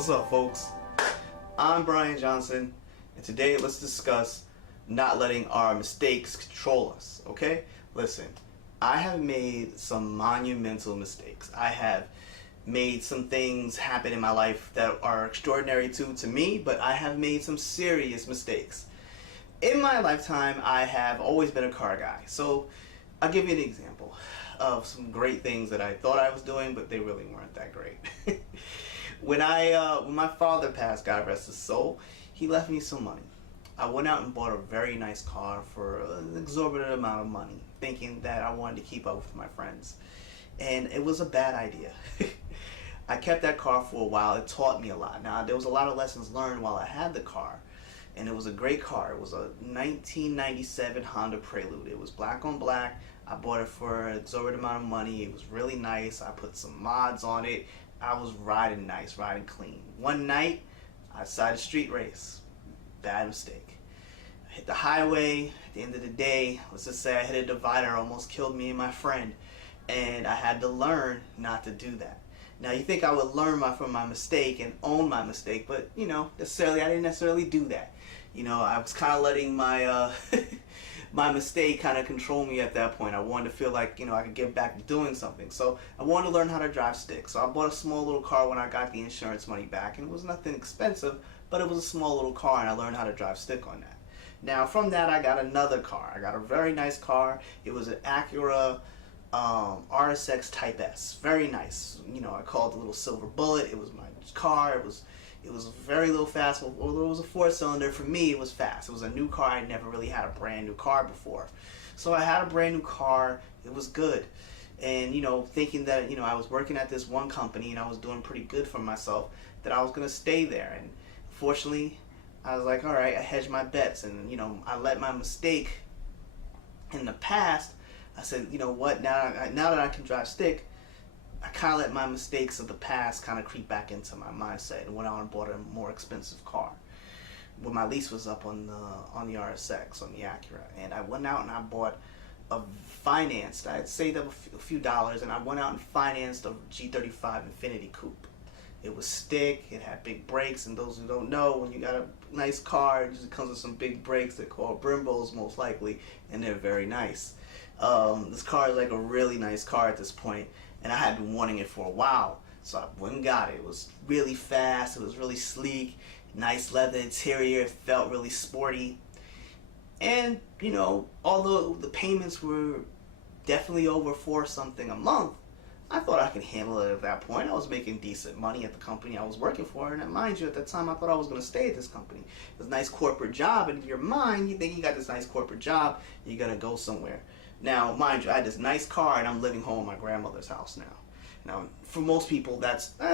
What's up, folks? I'm Brian Johnson, and today let's discuss not letting our mistakes control us, okay? Listen, I have made some monumental mistakes. I have made some things happen in my life that are extraordinary to me, but I have made some serious mistakes. In my lifetime, I have always been a car guy. So I'll give you an example of some great things that I thought I was doing, but they really weren't that great. When my father passed, God rest his soul, he left me some money. I went out and bought a very nice car for an exorbitant amount of money, thinking that I wanted to keep up with my friends. And it was a bad idea. I kept that car for a while. It taught me a lot. Now, there was a lot of lessons learned while I had the car. And it was a great car. It was a 1997 Honda Prelude. It was black on black. I bought it for an exorbitant amount of money. It was really nice. I put some mods on it. I was riding nice, riding clean. One night, I decided to street race. Bad mistake. I hit the highway. At the end of the day, let's just say I hit a divider, almost killed me and my friend. And I had to learn not to do that. Now, you think I would learn from my mistake and own my mistake, but, I didn't necessarily do that. I was kind of letting my my mistake kind of control me at that point. I wanted to feel like, I could get back to doing something. So I wanted to learn how to drive stick. So I bought a small little car when I got the insurance money back. And it was nothing expensive, but it was a small little car, and I learned how to drive stick on that. Now, from that, I got another car. I got a very nice car. It was an Acura RSX Type S. Very nice. I called it the little silver bullet. It was my car. It was very little fast. Although it was a 4-cylinder, for me it was fast. It was a new car. I never really had a brand new car before. So I had a brand new car. It was good. And thinking that I was working at this one company and I was doing pretty good for myself, that I was going to stay there. And fortunately, I was like, all right, I hedged my bets, and I let my mistake in the past. I said, what, now that I can drive stick, I kind of let my mistakes of the past kind of creep back into my mindset and went out and bought a more expensive car. When my lease was up on the RSX, on the Acura, and I went out and I bought I had saved up a few dollars, and I went out and financed a G35 Infiniti Coupe. It was stick, it had big brakes, and those who don't know, when you got a nice car, it usually comes with some big brakes. They're called Brimbos most likely, and they're very nice. This car is like a really nice car at this point, and I had been wanting it for a while, so I went and got it. It was really fast, it was really sleek, nice leather interior, it felt really sporty. And, although the payments were definitely over $4 something a month, I thought I could handle it at that point. I was making decent money at the company I was working for, and mind you, at that time I thought I was going to stay at this company. It was a nice corporate job, and in your mind, you think you got this nice corporate job, you're going to go somewhere. Now, mind you, I had this nice car, and I'm living home at my grandmother's house now. Now, for most people,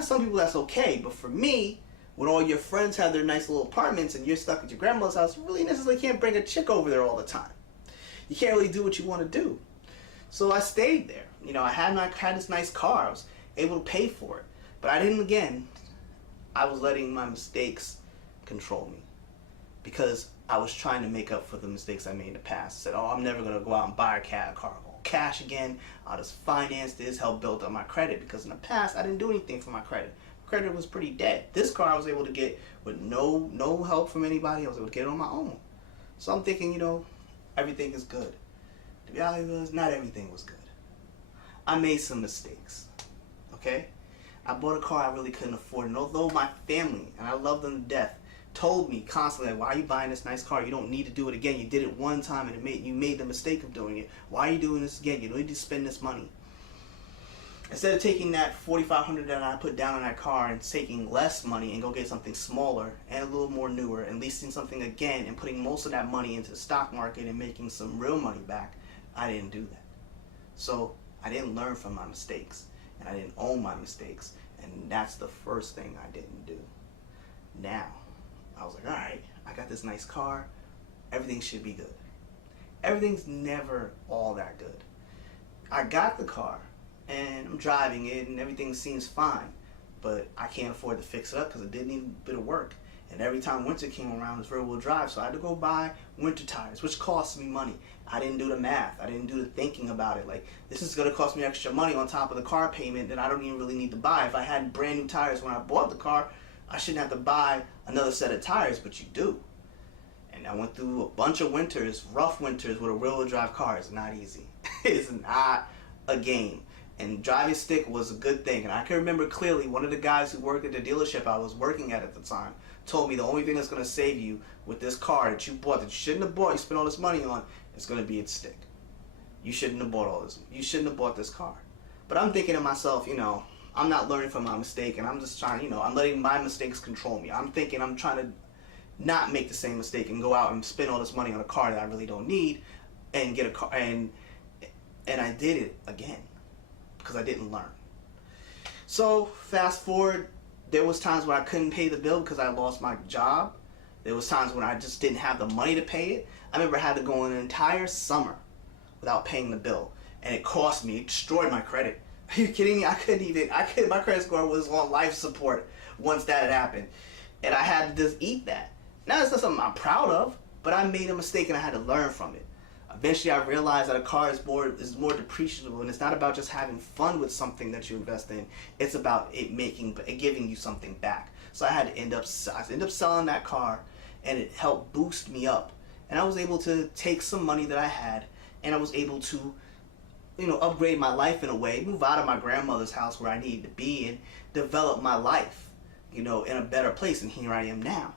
some people that's okay, but for me, when all your friends have their nice little apartments and you're stuck at your grandmother's house, you really necessarily can't bring a chick over there all the time. You can't really do what you want to do. So I stayed there. I had this nice car. I was able to pay for it. But I was letting my mistakes control me, because I was trying to make up for the mistakes I made in the past. I said, I'm never going to go out and buy a car all cash again. I'll just finance this, help build up my credit, because in the past, I didn't do anything for my credit. Credit was pretty dead. This car I was able to get with no help from anybody. I was able to get it on my own. So I'm thinking, everything is good. The reality was, not everything was good. I made some mistakes, okay? I bought a car I really couldn't afford, and although my family, and I love them to death, told me constantly, why are you buying this nice car? You don't need to do it again. You did it one time and you made the mistake of doing it. Why are you doing this again? You don't need to spend this money. Instead of taking that $4,500 that I put down on that car and taking less money and go get something smaller and a little more newer and leasing something again and putting most of that money into the stock market and making some real money back, I didn't do that. So I didn't learn from my mistakes, and I didn't own my mistakes, and that's the first thing I didn't do. Now, I was like, all right, I got this nice car, everything should be good. Everything's never all that good. I got the car, and I'm driving it, and everything seems fine, but I can't afford to fix it up because it did need a bit of work. And every time winter came around, it's rear-wheel drive, so I had to go buy winter tires, which cost me money. I didn't do the math. I didn't do the thinking about it. Like, this is going to cost me extra money on top of the car payment that I don't even really need to buy. If I had brand new tires when I bought the car, I shouldn't have to buy another set of tires, but you do. And I went through a bunch of winters, rough winters, with a rear-wheel drive car. It's not easy. It's not a game. And driving stick was a good thing. And I can remember clearly one of the guys who worked at the dealership I was working at the time told me the only thing that's going to save you with this car that you bought, that you shouldn't have bought, you spent all this money on, is going to be its stick. You shouldn't have bought all this. You shouldn't have bought this car. But I'm thinking to myself, you know, I'm not learning from my mistake, and I'm just trying, you know, I'm letting my mistakes control me. I'm thinking I'm trying to not make the same mistake and go out and spend all this money on a car that I really don't need and get a car, and I did it again because I didn't learn. So fast forward, there was times when I couldn't pay the bill because I lost my job. There was times when I just didn't have the money to pay it. I remember I had to go an entire summer without paying the bill, and it cost me, it destroyed my credit. Are you kidding me? My credit score was on life support once that had happened. And I had to just eat that. Now, it's not something I'm proud of, but I made a mistake and I had to learn from it. Eventually, I realized that a car is more depreciable, and it's not about just having fun with something that you invest in. It's about it giving you something back. So I ended up selling that car, and it helped boost me up. And I was able to take some money that I had, and I was able to, you know, upgrade my life in a way, move out of my grandmother's house where I needed to be, and develop my life, you know, in a better place. And here I am now.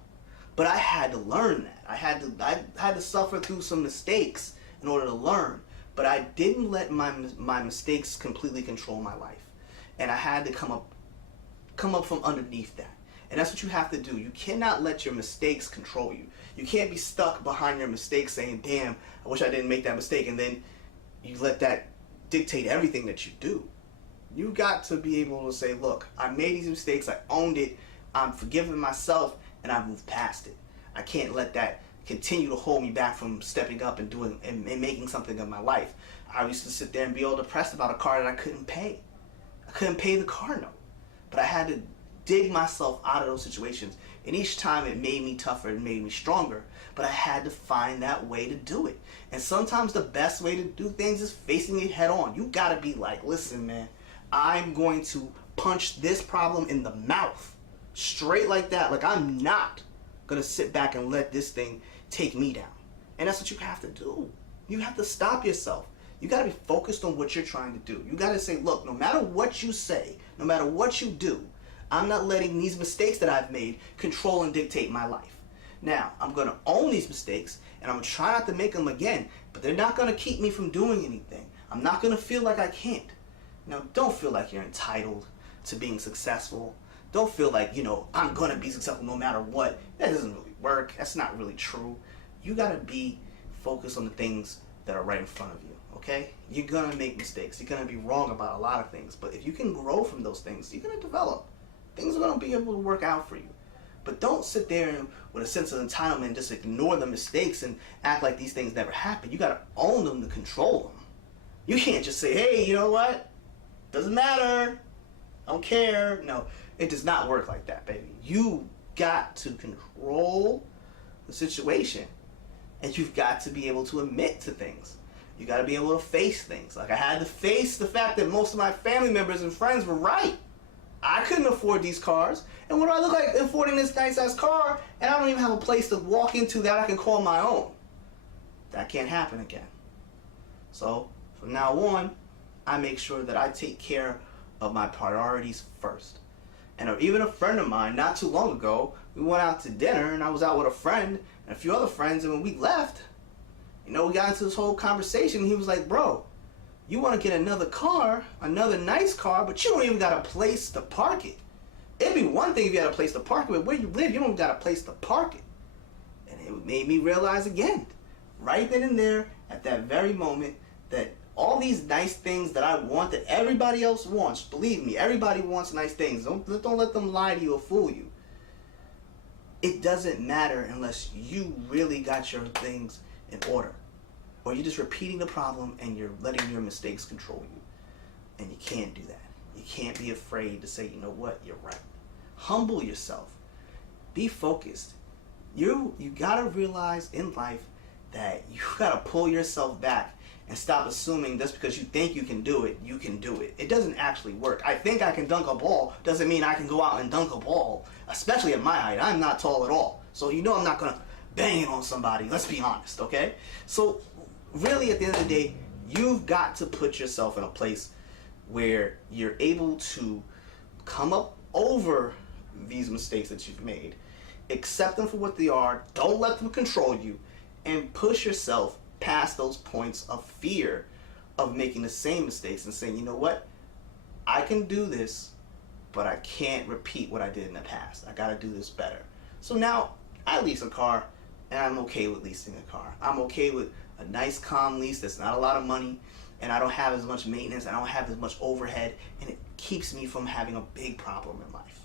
But I had to learn that. I had to suffer through some mistakes in order to learn. But I didn't let my mistakes completely control my life. And I had to come up from underneath that. And that's what you have to do. You cannot let your mistakes control you. You can't be stuck behind your mistakes saying, damn, I wish I didn't make that mistake. And then you let that dictate everything that you do. You got to be able to say, look, I made these mistakes, I owned it, I'm forgiving myself, and I moved past it. I can't let that continue to hold me back from stepping up and doing and making something of my life. I used to sit there and be all depressed about a car that I couldn't pay. I couldn't pay the car note. But I had to dig myself out of those situations. And each time it made me tougher, it made me stronger. But I had to find that way to do it. And sometimes the best way to do things is facing it head on. You gotta be like, listen, man, I'm going to punch this problem in the mouth. Straight like that. Like, I'm not gonna sit back and let this thing take me down. And that's what you have to do. You have to stop yourself. You gotta be focused on what you're trying to do. You gotta say, look, no matter what you say, no matter what you do, I'm not letting these mistakes that I've made control and dictate my life. Now, I'm gonna own these mistakes, and I'm gonna try not to make them again, but they're not gonna keep me from doing anything. I'm not gonna feel like I can't. Now, don't feel like you're entitled to being successful. Don't feel like, you know, I'm gonna be successful no matter what. That doesn't really work. That's not really true. You gotta be focused on the things that are right in front of you, okay? You're gonna make mistakes. You're gonna be wrong about a lot of things. But if you can grow from those things, you're gonna develop. Things are gonna be able to work out for you. But don't sit there with a sense of entitlement and just ignore the mistakes and act like these things never happen. You gotta own them to control them. You can't just say, hey, you know what? Doesn't matter. I don't care. No, it does not work like that, baby. You got to control the situation. And you've got to be able to admit to things. You got to be able to face things. Like, I had to face the fact that most of my family members and friends were right. I couldn't afford these cars. And what do I look like affording this nice-ass car, and I don't even have a place to walk into that I can call my own? That can't happen again. So, from now on, I make sure that I take care of my priorities first. And even a friend of mine, not too long ago, we went out to dinner, and I was out with a friend and a few other friends, and when we left, you know, we got into this whole conversation. He was like, bro, you want to get another car, another nice car, but you don't even got a place to park it. It'd be one thing if you had a place to park it, but where you live, you don't got a place to park it. And it made me realize again, right then and there, at that very moment, that all these nice things that I want, that everybody else wants, believe me, everybody wants nice things. Don't let them lie to you or fool you. It doesn't matter unless you really got your things in order. Or you're just repeating the problem and you're letting your mistakes control you. And you can't do that. You can't be afraid to say, you know what, you're right. Humble yourself. Be focused. You gotta realize in life that you gotta pull yourself back and stop assuming just because you think you can do it, you can do it. It doesn't actually work. I think I can dunk a ball doesn't mean I can go out and dunk a ball, especially at my height. I'm not tall at all. So I'm not going to bang it on somebody. Let's be honest, okay? So really, at the end of the day, you've got to put yourself in a place where you're able to come up over these mistakes that you've made, accept them for what they are, don't let them control you, and push yourself past those points of fear of making the same mistakes and saying, you know what, I can do this, but I can't repeat what I did in the past. I got to do this better. So now I lease a car, and I'm okay with leasing a car. I'm okay with a nice, calm lease that's not a lot of money, and I don't have as much maintenance, I don't have as much overhead, and it keeps me from having a big problem in life.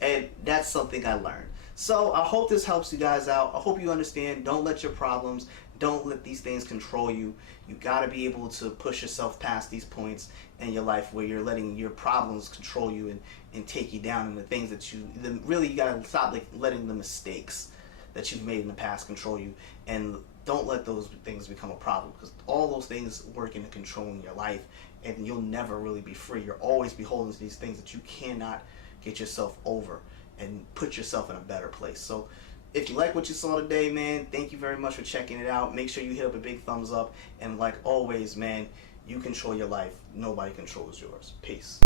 And that's something I learned. So I hope this helps you guys out. I hope you understand. Don't let your problems, don't let these things control you. You got to be able to push yourself past these points in your life where you're letting your problems control you and take you down, and the things that you got to stop letting the mistakes that you've made in the past control you, and don't let those things become a problem, because all those things work into controlling your life, and you'll never really be free. You're always beholden to these things that you cannot get yourself over and put yourself in a better place. So if you like what you saw today, man, thank you very much for checking it out. Make sure you hit up a big thumbs up, and like always, man, you control your life. Nobody controls yours. Peace.